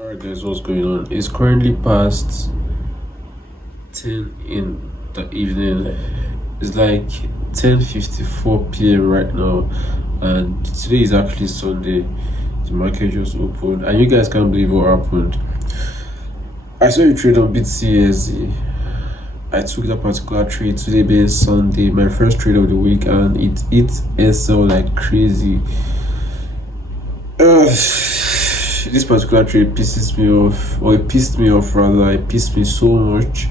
Alright guys, what's going on? It's currently past 10 in the evening. It's like 10:54 p.m. right now, and today is actually Sunday. The market just opened, and you guys can't believe what happened. I saw you trade on BTC. I took that particular trade today being Sunday, my first trade of the week, and it hit SL like crazy. This particular trade pisses me off, or it pissed me off rather. It pissed me so much,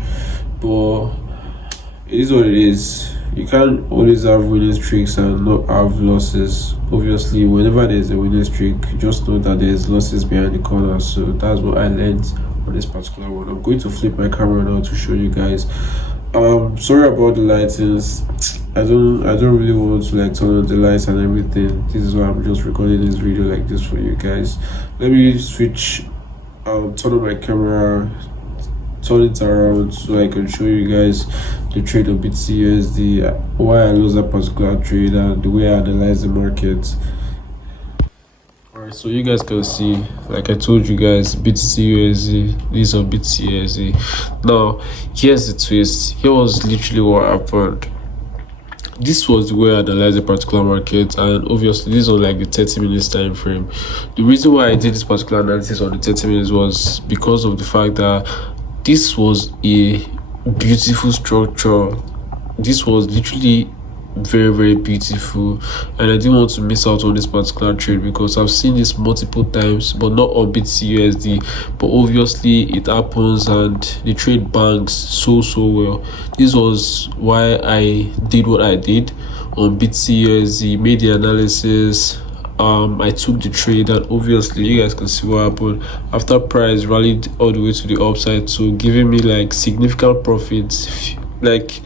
but it is what it is. You can't always have winning streaks and not have losses. Obviously, whenever there's a winning streak, just know that there's losses behind the corner. So that's what I learned on this particular one. I'm going to flip my camera now to show you guys. Sorry about the lightings. I don't really want to like turn on the lights and everything. This is why I'm just recording this video like this for you guys. Let me switch turn on my camera, turn it around so I can show you guys the trade of BTC why I lost that particular trade, and the way I analyze the market. Alright, so you guys can see, like I told you guys, BTC these are BTC. Now here's the twist. Here was literally what happened. This was the way I analyzed a particular market, and obviously this was like the 30 minutes time frame. The reason why I did this particular analysis on the 30 minutes was because of the fact that this was a beautiful structure. This was literally very beautiful, and I didn't want to miss out on this particular trade because I've seen this multiple times, but not on BTC. But obviously it happens and the trade bangs so well. This was why I did what I did on BTC, made the analysis. I took the trade, and obviously you guys can see what happened after price rallied all the way to the upside, so giving me like significant profits, like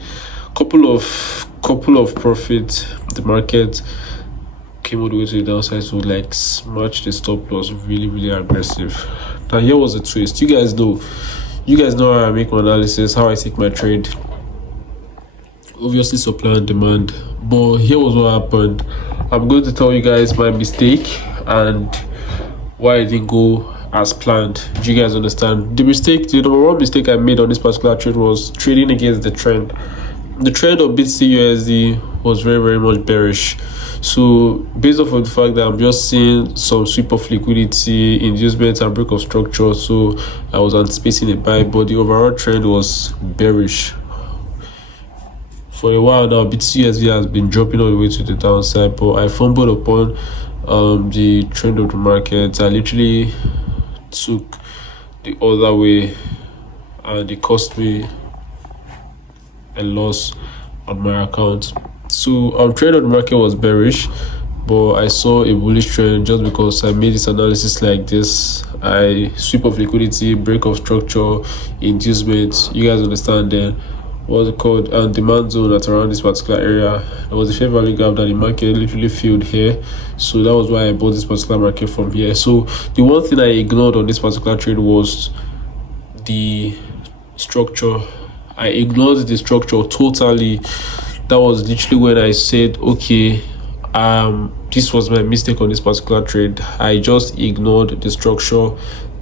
couple of profit. The market came all the way to the downside to like smash the stop loss really aggressive. Now here was the twist. You guys know how I make my analysis, how I take my trade. Obviously supply and demand, but here was what happened. I'm going to tell you guys my mistake and why I didn't go as planned. Do you guys understand? The number one mistake I made on this particular trade was trading against the trend. The trend of BTC was very much bearish. So based off of the fact that I'm just seeing some sweep of liquidity, inducement and break of structure, so I was anticipating a buy, but the overall trend was bearish. For a while now, BTC has been dropping all the way to the downside, but I fumbled upon the trend of the market. I literally took the other way, and it cost me a loss on my account. So trend on the market was bearish, but I saw a bullish trend just because I made this analysis like this. I sweep of liquidity, break of structure, inducement. You guys understand then what's it called, and demand zone at around this particular area. There was a fair value gap that the market literally filled here, so that was why I bought this particular market from here. So the one thing I ignored on this particular trade was the structure. I ignored the structure totally. That was literally when I said, okay, this was my mistake on this particular trade. I just ignored the structure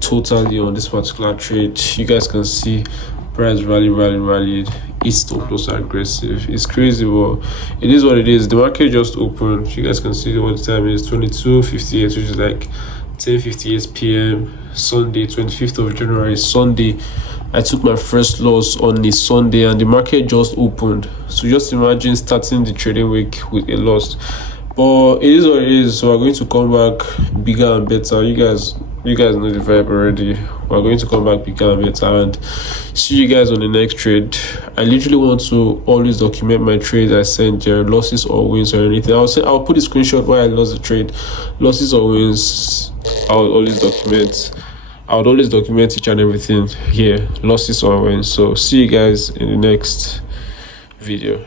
totally on this particular trade. You guys can see price rallied. It's stop loss aggressive. It's crazy, but it is what it is. The market just opened. You guys can see what the time is, 22:58, which is like 10:58 p.m. Sunday, 25th of January, Sunday. I took my first loss on a Sunday, and the market just opened. So just imagine starting the trading week with a loss. But it is what it is. So we're going to come back bigger and better. You guys know the vibe already. We're going to come back bigger and better, and see you guys on the next trade. I literally want to always document my trade. I send there, losses or wins or anything. I'll put a screenshot where I lost the trade, losses or wins. I would always document each and everything here, losses or wins. So see you guys in the next video.